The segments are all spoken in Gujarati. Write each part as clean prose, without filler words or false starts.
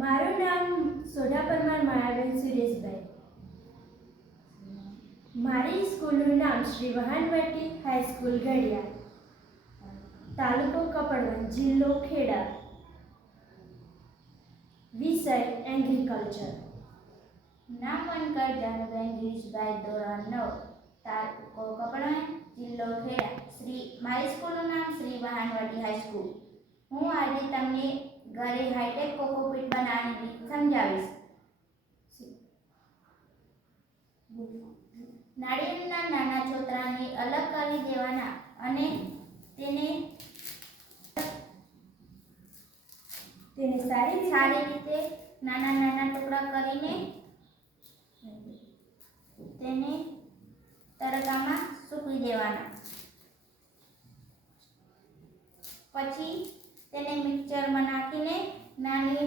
મારું નામ સોઢા પરમાર માયાબેન સુરેશભાઈ. મારી સ્કૂલનું નામ શ્રી વહાણવટી હાઈસ્કૂલ ગઢિયા, તાલુકો કપડવંજ, જિલ્લો ખેડા. વિષય એગ્રીકલ્ચર. નામ વનકર જાનુબેન ગિરીશભાઈ, ધોરણ 9, તાલુકો કપડવંજ, જિલ્લો ખેડા. મારી સ્કૂલનું નામ શ્રી વહાણવટી હાઈસ્કૂલ. હું આજે તમને ઘરે હાઈટેક કોકોપીટ બનાવવાની રીત સમજાવીશ. નાળિયેરના નાના છોતરાને અલગ કરી દેવાના અને તેને સારી રીતે નાના નાના ટુકડા કરીને તેને તડકામાં સૂકવી દેવાના. પછી તેને મિક્સરમાં નાખીને નાના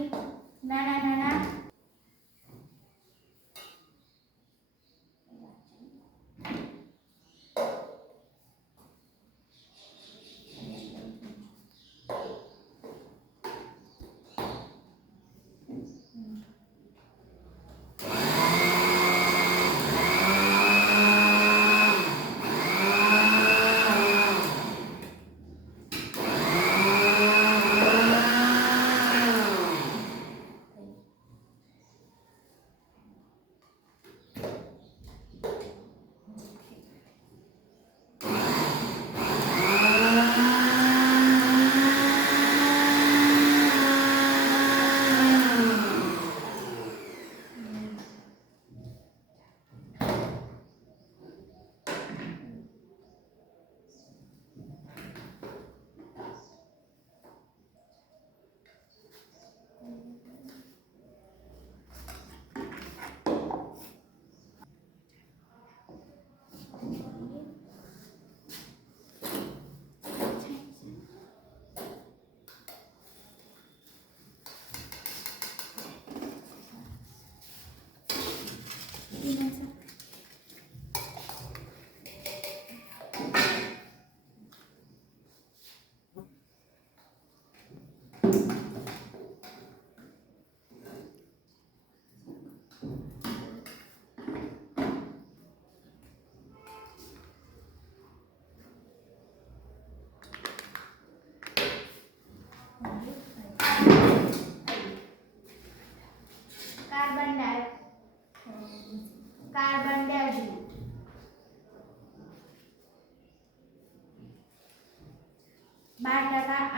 કાર્બન ડાયોક્સાઇડ,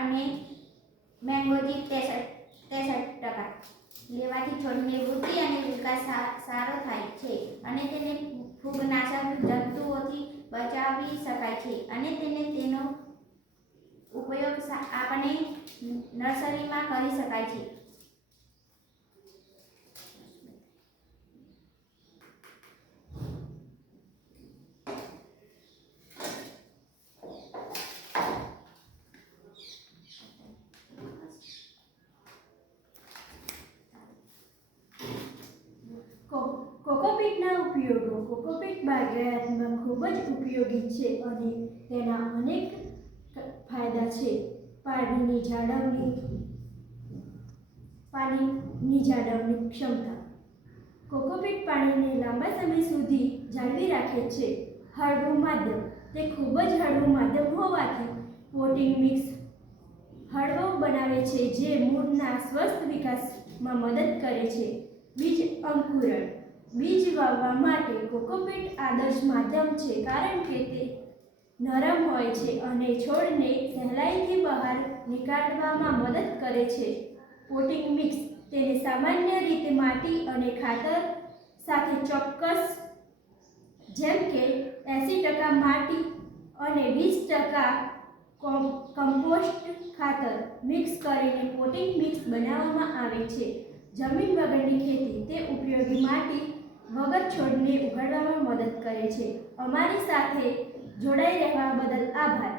અને મેંગોજી 63% લેવાથી છોડની વૃદ્ધિ અને વિકાસ સારો થાય છે અને તેને ફૂગનાશક જંતુઓથી બચાવી શકાય છે અને તેનો ઉપયોગ આપણે નર્સરીમાં કરી શકાય છે. કોકોપીટના ઉપયોગો. કોકોપીટ બાગાયતમાં ખૂબ જ ઉપયોગી છે અને તેના અનેક ફાયદા છે. પાણીની જાળવણી ક્ષમતા. કોકોપીટ પાણીને લાંબા સમય સુધી જાળવી રાખે છે. હળવું માધ્યમ. તે ખૂબ જ હળવું માધ્યમ હોવાથી પોટિંગ મિક્સ હળવો બનાવે છે જે મૂળના સ્વસ્થ વિકાસમાં મદદ કરે છે. બીજ અંકુરણ. બીજ વાવવા માટે કોકોપીટ આદર્શ માધ્યમ છે કારણ કે તે નરમ હોય છે અને છોડને સહેલાઈથી બહાર નીકાળવામાં મદદ કરે છે. Potting mix. તેને સામાન્ય રીતે માટી અને ખાતર સાથે ચોક્કસ જેમ કે 80% માટી અને 20% કમ્પોસ્ટ ખાતર મિક્સ કરીને પોટિંગ મિક્સ બનાવવામાં આવે છે. જમીન વગરની ખેતી. તે ઉપયોગી માટી વગર છોડને ઉગાડવામાં મદદ કરે છે. અમારી સાથે જોડાઈ રહેવા બદલ આભાર.